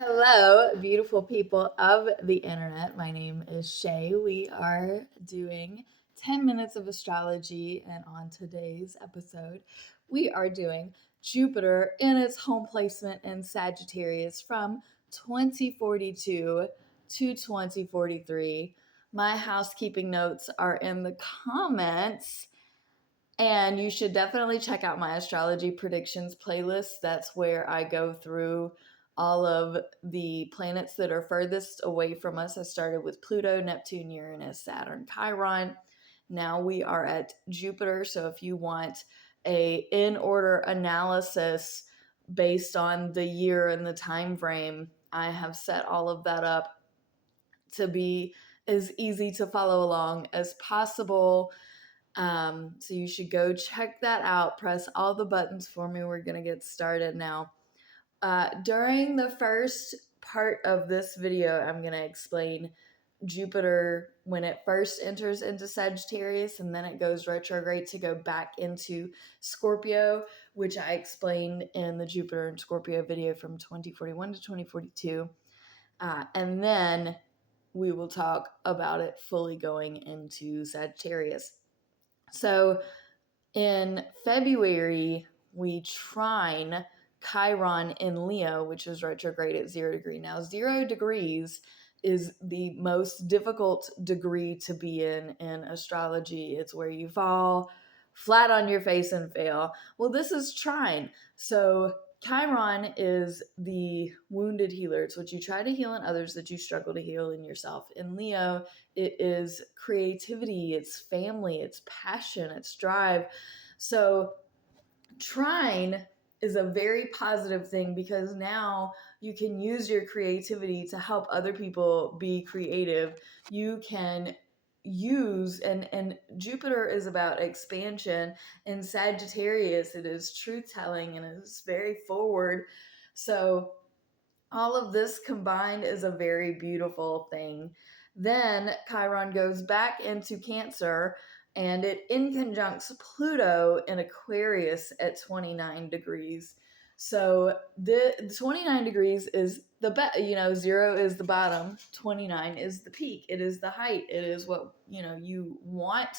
Hello, beautiful people of the internet. My name is Shay. We are doing 10 minutes of astrology, and on today's episode, we are doing Jupiter in its home placement in Sagittarius from 2042 to 2043. My housekeeping notes are in the comments. And you should definitely check out my astrology predictions playlist. That's where I go through all of the planets that are furthest away from us. I started with Pluto, Neptune, Uranus, Saturn, Chiron. Now we are at Jupiter. So if you want a in order analysis based on the year and the time frame, I have set all of that up to be as easy to follow along as possible. So you should go check that out. Press all the buttons for me. We're going to get started now. During the first part of this video, I'm going to explain Jupiter when it first enters into Sagittarius and then it goes retrograde to go back into Scorpio, which I explained in the Jupiter and Scorpio video from 2041 to 2042. And then we will talk about it fully going into Sagittarius. So in February, we trine Chiron in Leo, which is retrograde at 0 degree. Now, 0 degrees is the most difficult degree to be in astrology. It's where you fall flat on your face and fail. Well, this is trine. So Chiron is the wounded healer. It's what you try to heal in others that you struggle to heal in yourself. In Leo, it is creativity, it's family, it's passion, it's drive. So trine is a very positive thing because now you can use your creativity to help other people be creative. You can use and Jupiter is about expansion, and Sagittarius it is truth telling and it's very forward. So all of this combined is a very beautiful thing. Then Chiron goes back into Cancer and it inconjuncts Pluto in Aquarius at 29 degrees. So the 29 degrees is the 0 is the bottom, 29 is the peak. It is the height. It is what, you want.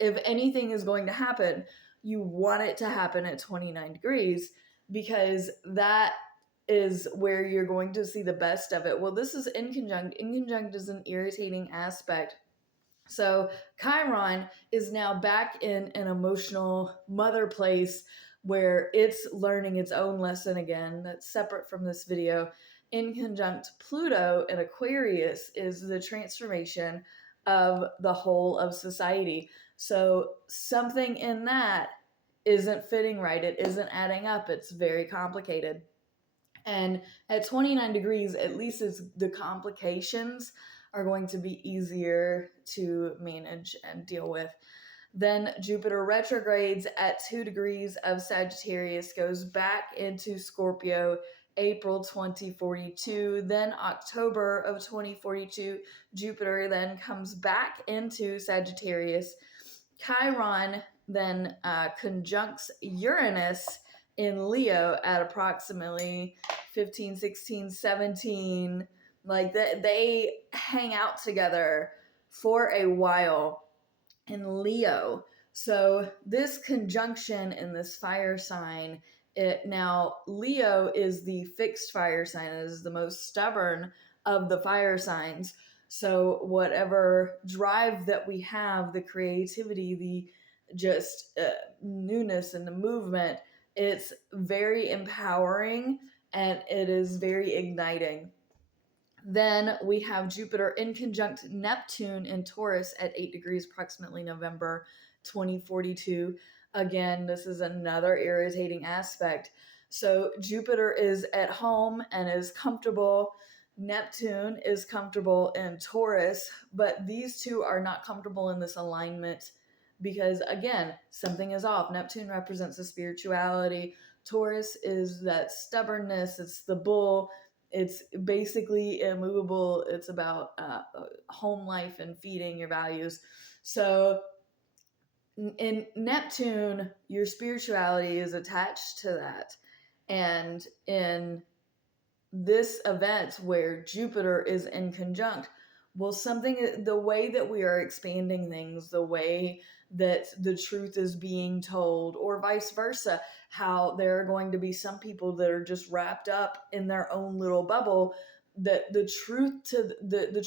If anything is going to happen, you want it to happen at 29 degrees because that is where you're going to see the best of it. Well, this is inconjunct. Inconjunct is an irritating aspect. So Chiron is now back in an emotional mother place where it's learning its own lesson again. That's separate from this video. Inconjunct Pluto in Aquarius is the transformation of the whole of society. So something in that isn't fitting right. It isn't adding up. It's very complicated. And at 29 degrees, at least the complications are going to be easier to manage and deal with. Then Jupiter retrogrades at 2 degrees of Sagittarius, goes back into Scorpio April 2042. Then October of 2042, Jupiter then comes back into Sagittarius. Chiron then conjuncts Uranus in Leo at approximately 15, 16, 17. Like they hang out together for a while in Leo. So this conjunction in this fire sign, now Leo is the fixed fire sign. It is the most stubborn of the fire signs. So whatever drive that we have, the creativity, the just newness and the movement, it's very empowering and it is very igniting. Then we have Jupiter in conjunct Neptune in Taurus at 8 degrees, approximately November 2042. Again, this is another irritating aspect. So Jupiter is at home and is comfortable. Neptune is comfortable in Taurus, but these two are not comfortable in this alignment because, again, something is off. Neptune represents the spirituality. Taurus is that stubbornness. It's the bull. It's basically immovable. It's about home life and feeding your values. So in Neptune, your spirituality is attached to that. And in this event where Jupiter is in conjunct, well, the way that we are expanding things, the way that the truth is being told, or vice versa, how there are going to be some people that are just wrapped up in their own little bubble, that the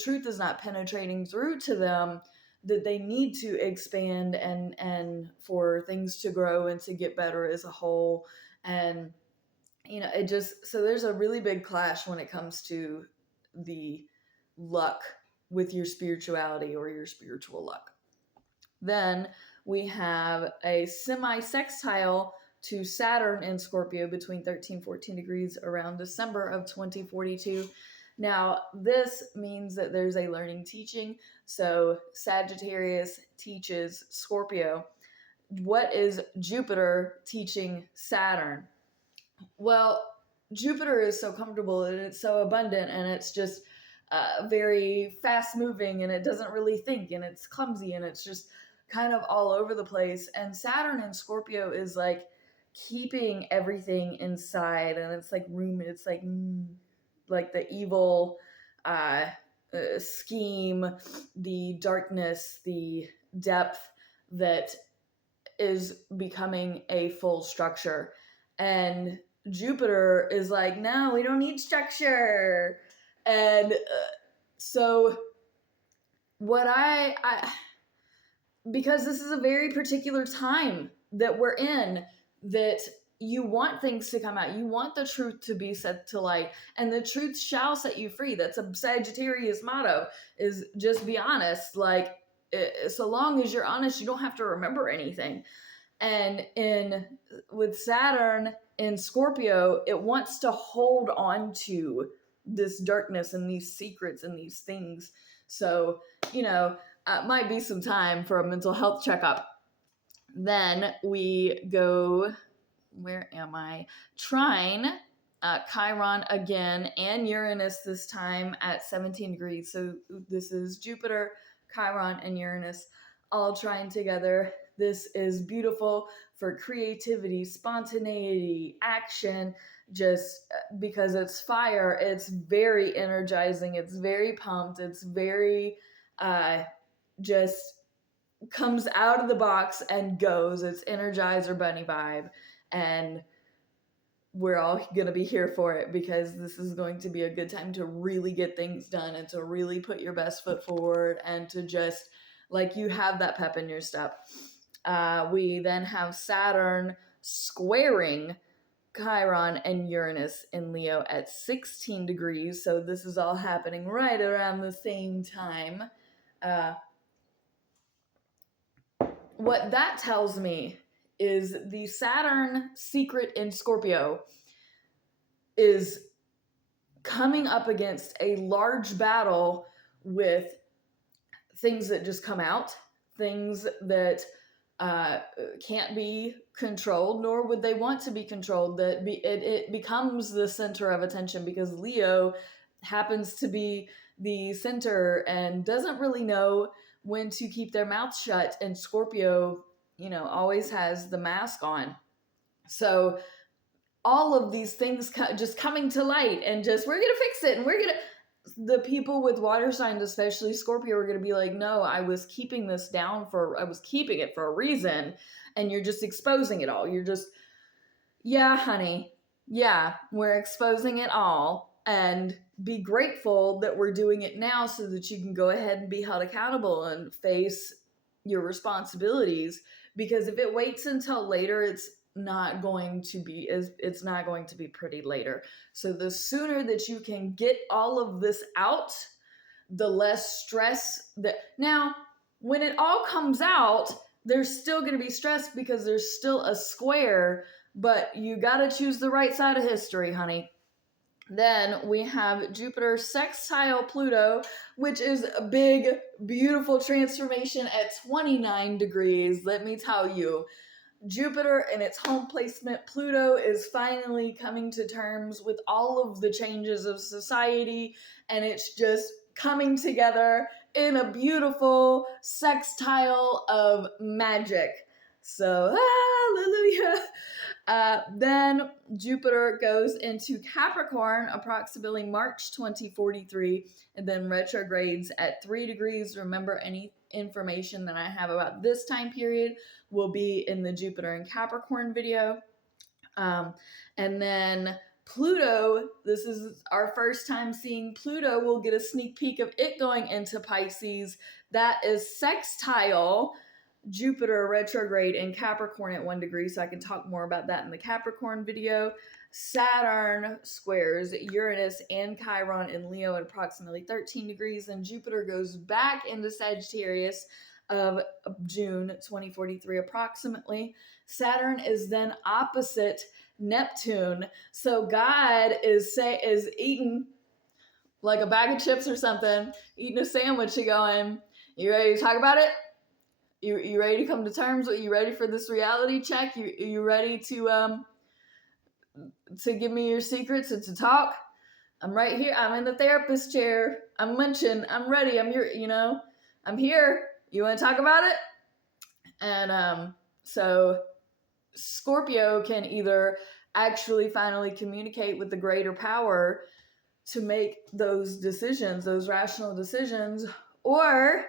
truth is not penetrating through to them, that they need to expand and for things to grow and to get better as a whole. And it just, so there's a really big clash when it comes to the luck with your spirituality or your spiritual luck. Then we have a semi-sextile to Saturn in Scorpio between 13-14 degrees around December of 2042. Now, this means that there's a learning teaching. So Sagittarius teaches Scorpio. What is Jupiter teaching Saturn? Well, Jupiter is so comfortable and it's so abundant and it's just very fast moving and it doesn't really think and it's clumsy and it's just kind of all over the place. And Saturn in Scorpio is like keeping everything inside, and it's like it's like the evil scheme, the darkness, the depth that is becoming a full structure. And Jupiter is like, no, we don't need structure. And so what I because this is a very particular time that we're in, that you want things to come out. You want the truth to be set to light, and the truth shall set you free. That's a Sagittarius motto, is just be honest. Like, so long as you're honest, you don't have to remember anything. And with Saturn in Scorpio, it wants to hold on to this darkness and these secrets and these things. So, might be some time for a mental health checkup. Then we go, where am I? Trine, Chiron again, and Uranus this time at 17 degrees. So this is Jupiter, Chiron, and Uranus all trine together. This is beautiful for creativity, spontaneity, action, just because it's fire. It's very energizing. It's very pumped. It's very just comes out of the box and goes. It's Energizer Bunny vibe. And we're all going to be here for it, because this is going to be a good time to really get things done and to really put your best foot forward and to just, like, you have that pep in your step. We then have Saturn squaring Chiron and Uranus in Leo at 16 degrees. So this is all happening right around the same time. What that tells me is the Saturn secret in Scorpio is coming up against a large battle with things that just come out, things that can't be controlled, nor would they want to be controlled. It becomes the center of attention, because Leo happens to be the center and doesn't really know when to keep their mouth shut, and Scorpio, always has the mask on. So all of these things just coming to light, and just, we're gonna fix it, and the people with water signs, especially Scorpio, are going to be like, no, I was keeping this down I was keeping it for a reason, and you're just exposing it all. You're just, yeah, honey, yeah, we're exposing it all, and be grateful that we're doing it now so that you can go ahead and be held accountable and face your responsibilities. Because if it waits until later, it's not going to be pretty later. So the sooner that you can get all of this out, the less stress now, when it all comes out, there's still going to be stress because there's still a square, but you got to choose the right side of history, honey. Then we have Jupiter sextile Pluto, which is a big, beautiful transformation at 29 degrees. Let me tell you, Jupiter in its home placement, Pluto is finally coming to terms with all of the changes of society, and it's just coming together in a beautiful sextile of magic. So, hallelujah. Then Jupiter goes into Capricorn approximately March 2043 and then retrogrades at 3 degrees. Remember, any information that I have about this time period will be in the Jupiter and Capricorn video. And then Pluto, this is our first time seeing Pluto. We'll get a sneak peek of it going into Pisces. That is sextile Jupiter retrograde in Capricorn at 1 degree, so I can talk more about that in the Capricorn video. Saturn squares Uranus and Chiron in Leo at approximately 13 degrees, and Jupiter goes back into Sagittarius of June 2043 approximately. Saturn is then opposite Neptune, so God is eating like a bag of chips or something, eating a sandwich and going, you ready to talk about it? You ready to come to terms? Are you ready for this reality check? You ready to give me your secrets and to talk? I'm right here. I'm in the therapist chair. I'm munching. I'm ready. I'm here. I'm here. You want to talk about it? And so Scorpio can either actually finally communicate with the greater power to make those decisions, those rational decisions, or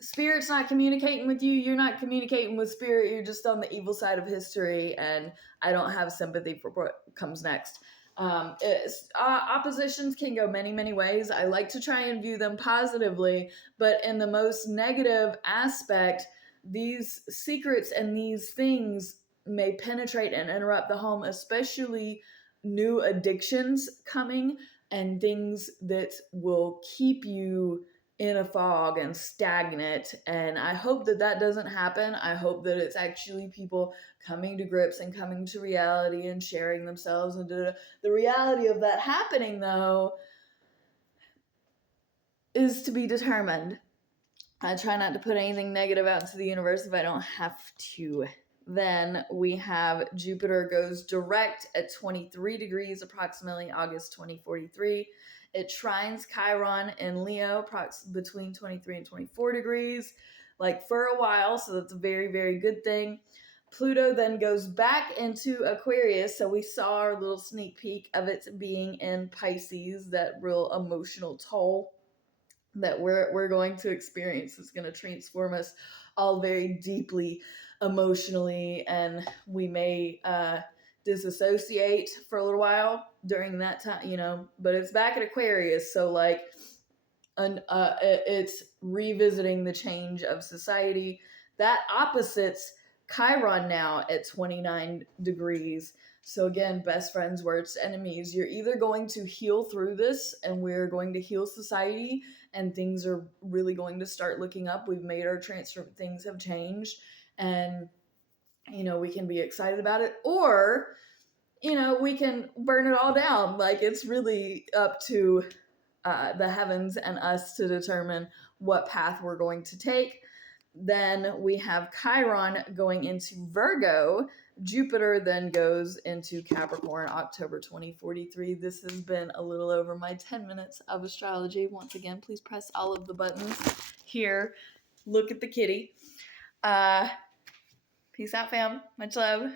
Spirit's not communicating with you, you're not communicating with Spirit, you're just on the evil side of history, and I don't have sympathy for what comes next. Oppositions can go many, many ways. I like to try and view them positively, but in the most negative aspect, these secrets and these things may penetrate and interrupt the home, especially new addictions coming and things that will keep you in a fog and stagnant. And I hope that doesn't happen. I hope that it's actually people coming to grips and coming to reality and sharing themselves. And the reality of that happening, though, is to be determined. I try not to put anything negative out into the universe if I don't have to. Then we have Jupiter goes direct at 23 degrees, approximately August 2043. It trines Chiron in Leo, between 23 and 24 degrees, like for a while. So that's a very, very good thing. Pluto then goes back into Aquarius. So we saw our little sneak peek of it being in Pisces, that real emotional toll that we're going to experience. Is going to transform us all very deeply emotionally, and we may disassociate for a little while during that time, but it's back at Aquarius, so like it's revisiting the change of society. That opposites Chiron now at 29 degrees. So again, best friends, worst enemies. You're either going to heal through this and we're going to heal society and things are really going to start looking up. We've made our transfer, things have changed, and we can be excited about it, or we can burn it all down. Like, it's really up to the heavens and us to determine what path we're going to take. Then we have Chiron going into Virgo. Jupiter then goes into Capricorn, October 2043. This has been a little over my 10 minutes of astrology. Once again, please press all of the buttons here. Look at the kitty. Peace out, fam. Much love.